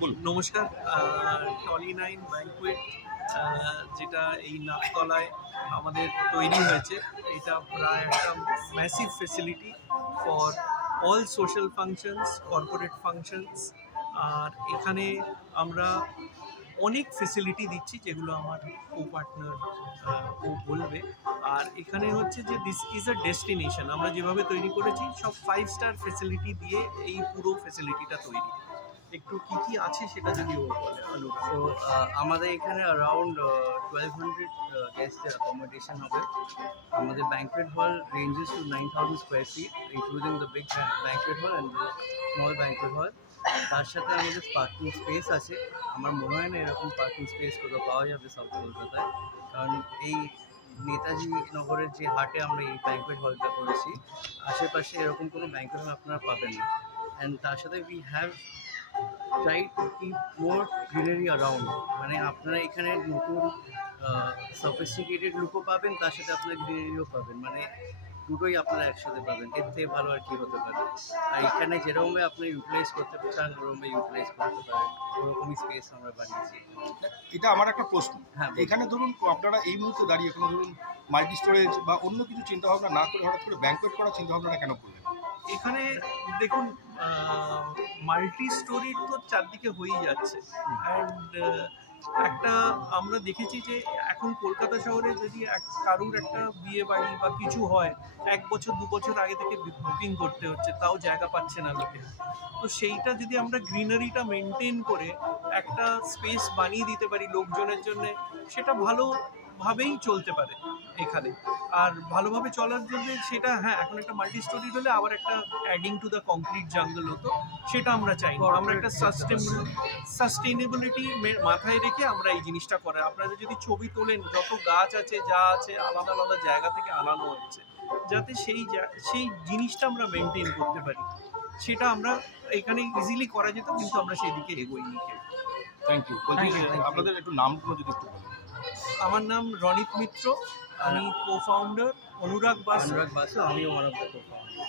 নমস্কার। Trolley 9 banquet যেটা এই নাকতলায় আমাদের তৈরি হয়েছে, এটা প্রায় একটা massive facility for all social functions, corporate functions. আর এখানে আমরা অনেক ফেসিলিটি দিচ্ছি, যেগুলো আমার কো পার্টনার ও বলবে। আর এখানে হচ্ছে যে দিস ইজ আ ডেস্টিনেশন। আমরা যেভাবে তৈরি করেছি সব 5 স্টার ফেসিলিটি দিয়ে এই পুরো ফেসিলিটিটা তৈরি। একটু কি আছে সেটা যদি ও বলে। সো আমাদের এখানে অ্যারাউন্ড 1200 গেস্টের অ্যাকোমোডেশন হবে। আমাদের banquet hall ranges to 9000 square feet, including the big banquet hall and the small banquet hall. তার সাথে আমাদের পার্কিং স্পেস আছে। আমার মনে হয় না এরকম পার্কিং স্পেস কোথাও পাওয়া যাবে সাউথ কলকাতায়, কারণ এই নেতাজি নগরের যে হাটে আমরা এই ব্যাংকুয়েট হলটা করেছি, আশেপাশে এরকম কোনো ব্যাংকুয়েট হল আপনারা পাবেন না। অ্যান্ড তার সাথে we have try to keep more greenery around, মানে আপনারা এখানে নতুন সফিস্টিকেটেড লুকও পাবেন, তার সাথে আপনারা গ্রিনারিও পাবেন, মানে দুটোই আপনারা একসাথে পাবেন। এর থেকে ভালো আর কি হতে পারে। আর এখানে যেরকমভাবে আপনি ইউটিলাইজ করতে চান ওরকমভাবে ইউটিলাইজ করতে পারেন, ওরকমই স্পেস আমরা বানিয়েছি। এটা আমার একটা প্রশ্ন। হ্যাঁ, এখানে ধরুন আপনারা এই মুহূর্তে দাঁড়িয়ে কোনো ধরুন মাল্টি স্টোরেজ বা অন্য কিছু চিন্তাভাবনা না করে হঠাৎ করে ব্যাংকুয়েট করার চিন্তাভাবনাটা কেন করলেন? এখানে দেখুন, মাল্টি স্টোরির তো চারদিকে হয়েই যাচ্ছে। অ্যান্ড একটা আমরা দেখেছি যে এখন কলকাতা শহরে যদি কারুর একটা বিয়ে বাড়ি বা কিছু হয়, 1 বছর 2 বছর আগে থেকে বুকিং করতে হচ্ছে, তাও জায়গা পাচ্ছে না লোকে। তো সেইটা যদি আমরা গ্রিনারিটা মেনটেন করে একটা স্পেস বানিয়ে দিতে পারি লোকজনের জন্য, সেটা ভালোভাবেই চলতে পারে এখানে। আর ভালোভাবে চলার জন্য সেটা, হ্যাঁ, এখন একটা মাল্টি স্টোরি হলে আবার একটা adding to the concrete jungle হতো, সেটা আমরা চাই না। আমরা একটা সাস্টেনেবিলিটি মাথায় রেখে আমরা এই জিনিসটা করার। আপনারা যদি ছবি তোলেন, যত গাছ আছে যা আছে আলাদা আলাদা জায়গা থেকে আনানো হচ্ছে, যাতে সেই জিনিসটা আমরা মেনটেন করতে পারি। সেটা আমরা এখানে ইজিলি করা যেত, কিন্তু আমরা সেই দিকে এগোইনি। Thank you. আপনাদের একটু নামগুলো যদি একটু বলেন। আমার নাম রনিত মিত্র, আমি কো ফাউন্ডার। অনুরাগ বাসু, আমিও one of the co founder.